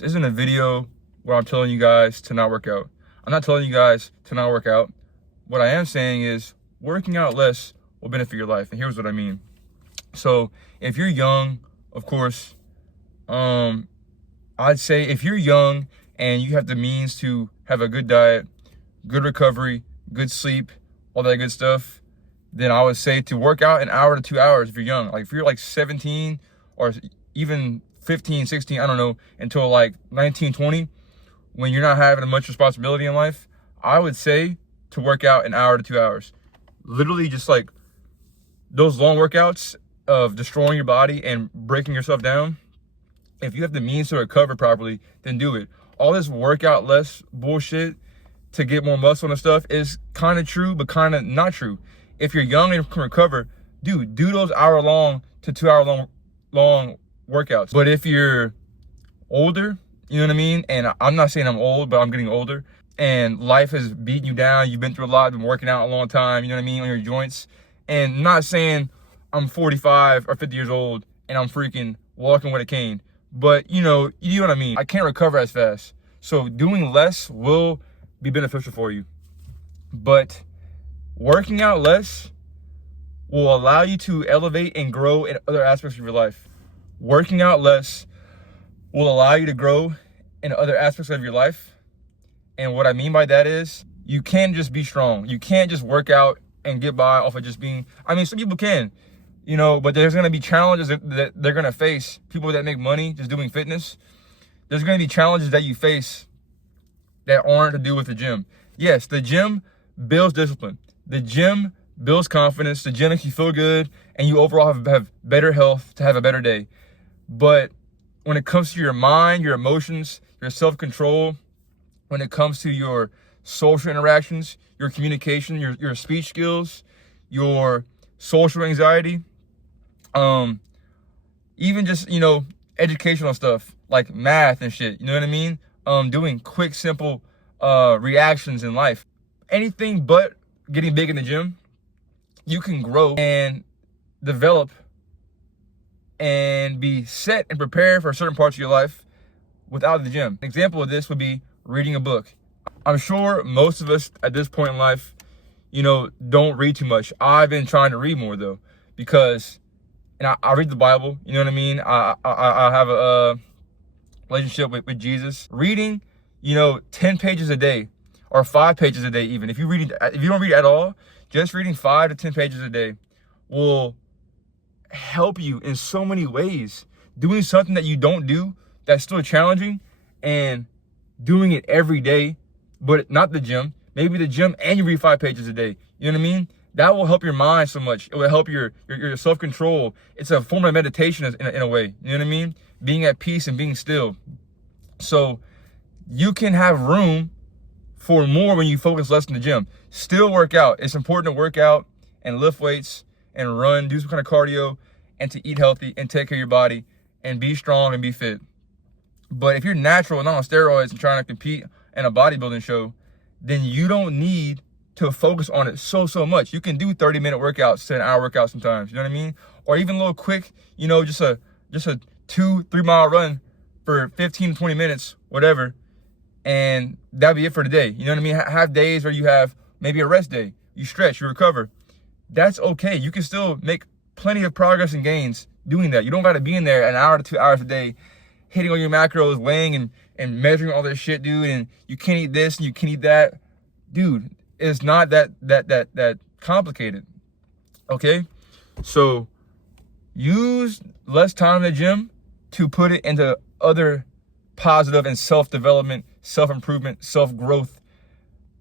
This isn't a video where I'm telling you guys to not work out. I'm not telling you guys to not work out. What I am saying is working out less will benefit your life. And here's what I mean. So if you're young, of course, I'd say if you're young and you have the means to have a good diet, good recovery, good sleep, all that good stuff, then I would say to work out an hour to 2 hours if you're young. Like if you're like 17 or even 15, 16, I don't know, until like 19, 20, when you're not having much responsibility in life, I would say to work out an hour to 2 hours. Literally just like those long workouts of destroying your body and breaking yourself down. If you have the means to recover properly, then do it. All this workout less bullshit to get more muscle and stuff is kind of true, but kind of not true. If you're young and can recover, dude, do those hour-long to 2 hour long workouts. But if you're older, you know what I mean? And I'm not saying I'm old, but I'm getting older. And life has beaten you down. You've been through a lot, been working out a long time, you know what I mean, on your joints. And not saying I'm 45 or 50 years old and I'm freaking walking with a cane. But, you know what I mean? I can't recover as fast. So doing less will be beneficial for you. But working out less will allow you to elevate and grow in other aspects of your life. Working out less will allow you to grow in other aspects of your life. And what I mean by that is you can't just be strong. You can't just work out and get by off of just being, I mean, some people can, you know, but there's going to be challenges that they're going to face. People that make money just doing fitness, there's going to be challenges that you face that aren't to do with the gym. Yes, the gym builds discipline. The gym builds confidence. The gym makes you feel good and you overall have better health to have a better day. But when it comes to your mind, your emotions, your self-control, when it comes to your social interactions, your communication, your speech skills, your social anxiety, even just, you know, educational stuff like math and shit, you know what I mean? Doing quick, simple reactions in life. Anything but getting big in the gym, you can grow and develop and be set and prepared for certain parts of your life without the gym. An example of this would be reading a book. I'm sure most of us at this point in life, you know, don't read too much. I've been trying to read more though, because, and I read the Bible, you know what I mean? I have a relationship with Jesus. Reading, you know, 10 pages a day or 5 pages a day even. If you don't read at all, just reading 5 to 10 pages a day will help you in so many ways. Doing something that you don't do that's still challenging and doing it every day, but not the gym. Maybe the gym and you read 5 pages a day. You know what I mean? That will help your mind so much. It will help your self-control. It's a form of meditation in a way. You know what I mean? Being at peace and being still. So you can have room for more when you focus less in the gym. Still work out. It's important to work out and lift weights and run, do some kind of cardio, and to eat healthy and take care of your body and be strong and be fit. But if you're natural and not on steroids and trying to compete in a bodybuilding show, then you don't need to focus on it so much. You can do 30-minute workouts to an hour workout sometimes, you know what I mean? Or even a little quick, you know, just a 2-3 mile run for 15 to 20 minutes, whatever. And that'll be it for the day. You know what I mean? Have days where you have maybe a rest day. You stretch, you recover. That's okay. You can still make plenty of progress and gains doing that. You don't got to be in there an hour to 2 hours a day, hitting on your macros, weighing and measuring all this shit, dude. And you can't eat this and you can't eat that. Dude, it's not that complicated. Okay? So use less time in the gym to put it into other positive and self-development, self-improvement, self-growth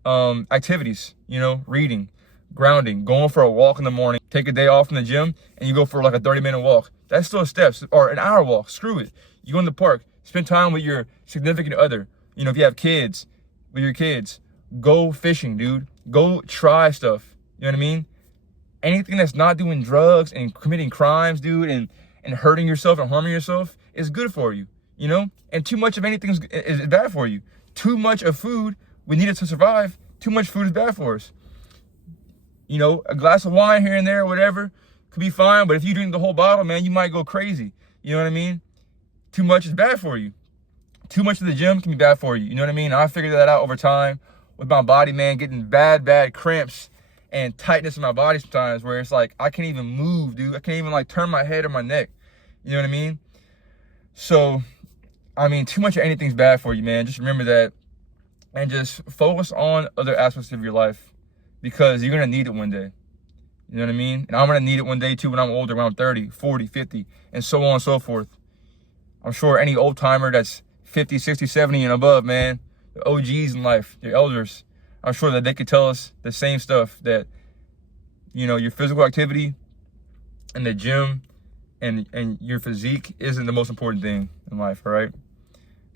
activities. You know, reading, grounding, going for a walk in the morning, take a day off from the gym and you go for like a 30-minute walk. That's still steps, or an hour walk. Screw it. You go in the park, spend time with your significant other. You know, if you have kids, with your kids, go fishing, dude. Go try stuff. You know what I mean? Anything that's not doing drugs and committing crimes, dude, and hurting yourself and harming yourself is good for you, you know? And too much of anything is bad for you. Too much of food, we need it to survive. Too much food is bad for us. You know, a glass of wine here and there, whatever, could be fine. But if you drink the whole bottle, man, you might go crazy. You know what I mean? Too much is bad for you. too much of the gym can be bad for you. You know what I mean? I figured that out over time with my body, man, getting bad cramps and tightness in my body sometimes where it's like I can't even move, dude. I can't even like turn my head or my neck. You know what I mean? So, I mean, too much of anything's bad for you, man. Just remember that and just focus on other aspects of your life because you're going to need it one day. You know what I mean? And I'm going to need it one day too when I'm older, when I'm 30, 40, 50, and so on and so forth. I'm sure any old timer that's 50, 60, 70 and above, man, the OGs in life, the elders, I'm sure that they could tell us the same stuff that, you know, your physical activity and the gym and your physique isn't the most important thing in life, all right?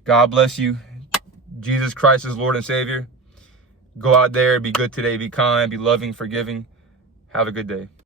God bless you. Jesus Christ is Lord and Savior. Go out there, be good today, be kind, be loving, forgiving. Have a good day.